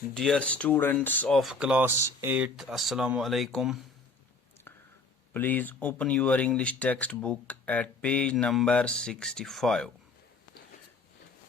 Dear students of class 8, Assalamu alaikum. Please open your English textbook at page number 65.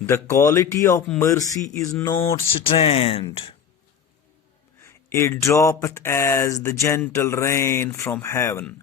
The quality of mercy is not strained. It droppeth as the gentle rain from heaven.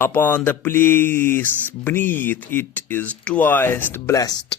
Upon the place beneath it is twice blessed.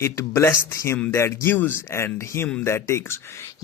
It blessed him that gives and him that takes.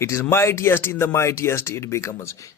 It is mightiest in the mightiest it becomes.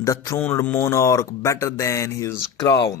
The throned monarch better than his crown.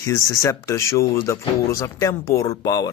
His scepter shows the force of temporal power.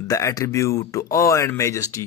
The attribute to awe and majesty.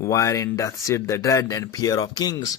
Wherein doth sit the dread and fear of kings.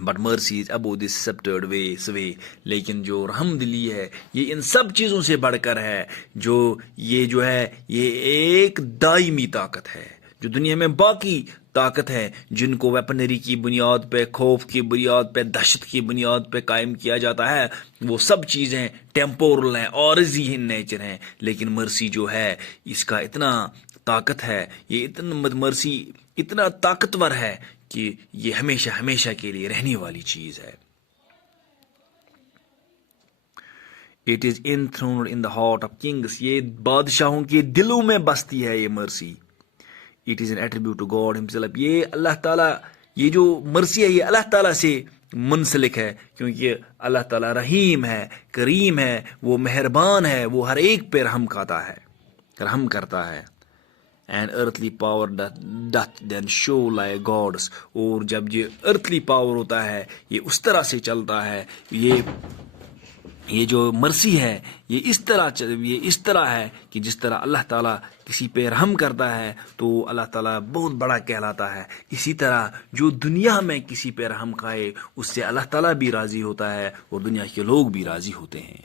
But مرسی از ابو دس سپٹرڈ وے. لیکن جو رحم دلی ہے یہ ان سب چیزوں سے بڑھ کر ہے. جو ہے یہ ایک دائمی طاقت ہے. جو دنیا میں باقی طاقت ہے جن کو ویپنری کی بنیاد پہ، خوف کی بنیاد پہ، دہشت کی بنیاد پہ قائم کیا جاتا ہے، وہ سب چیزیں ٹیمپورل ہیں، عارضی ان نیچر ہیں. لیکن مرسی جو ہے اس کا اتنا طاقت ہے، یہ مرسی اتنا طاقتور ہے کہ یہ ہمیشہ ہمیشہ کے لیے رہنے والی چیز ہے. It is enthroned in the heart of kings. یہ بادشاہوں کے دلوں میں بستی ہے یہ mercy. It is an attribute to God himself. یہ اللہ تعالیٰ، یہ جو مرسی ہے یہ اللہ تعالیٰ سے منسلک ہے، کیونکہ اللہ تعالیٰ رحیم ہے، کریم ہے، وہ مہربان ہے، وہ ہر ایک پہ رحم کرتا ہے. And earthly power doth then show like God's. اور جب یہ ارتھلی پاور ہوتا ہے یہ اس طرح سے چلتا ہے. یہ جو مرسی ہے یہ اس طرح ہے کہ جس طرح اللہ تعالیٰ کسی پہ رحم کرتا ہے تو اللہ تعالیٰ بہت بڑا کہلاتا ہے. اسی طرح جو دنیا میں کسی پہ رحم کھائے اس سے اللہ تعالیٰ بھی راضی ہوتا ہے اور دنیا کے لوگ بھی راضی ہوتے ہیں.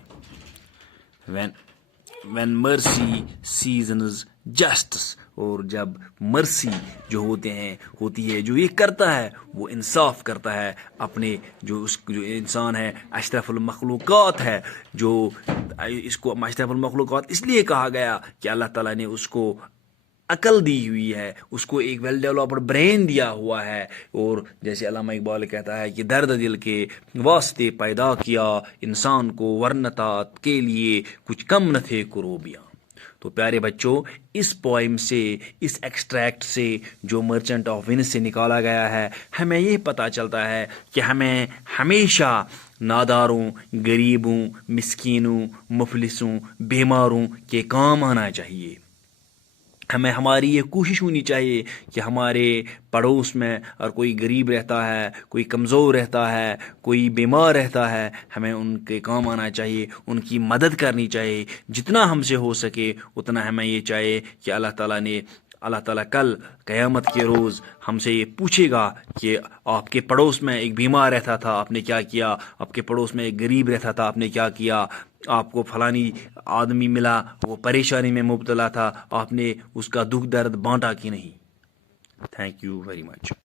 when mercy seasons justice. اور جب مرسی جو ہوتی ہے جو یہ کرتا ہے وہ انصاف کرتا ہے اپنے جو انسان ہے اشرف المخلوقات ہے. جو اس کو اشرف المخلوقات اس لیے کہا گیا کہ اللہ تعالیٰ نے اس کو عقل دی ہوئی ہے، اس کو ایک ویل ڈیولپڈ برین دیا ہوا ہے. اور جیسے علامہ اقبال کہتا ہے کہ درد دل کے واسطے پیدا کیا انسان کو، ورنتات کے لیے کچھ کم نہ تھے کروبیاں. تو پیارے بچوں، اس پوئم سے، اس ایکسٹریکٹ سے جو مرچنٹ آف وینس سے نکالا گیا ہے، ہمیں یہ پتہ چلتا ہے کہ ہمیں ہمیشہ ناداروں، غریبوں، مسکینوں، مفلسوں، بیماروں کے کام آنا چاہیے. ہماری یہ کوشش ہونی چاہیے کہ ہمارے پڑوس میں اور کوئی غریب رہتا ہے، کوئی کمزور رہتا ہے، کوئی بیمار رہتا ہے، ہمیں ان کے کام آنا چاہیے، ان کی مدد کرنی چاہیے. جتنا ہم سے ہو سکے اتنا ہمیں یہ چاہیے کہ اللہ تعالیٰ کل قیامت کے روز ہم سے یہ پوچھے گا کہ آپ کے پڑوس میں ایک بیمار رہتا تھا، آپ نے کیا کیا؟ آپ کے پڑوس میں ایک غریب رہتا تھا، آپ نے کیا کیا؟ آپ کو فلانی آدمی ملا، وہ پریشانی میں مبتلا تھا، آپ نے اس کا دکھ درد بانٹا کہ نہیں؟ Thank you very much.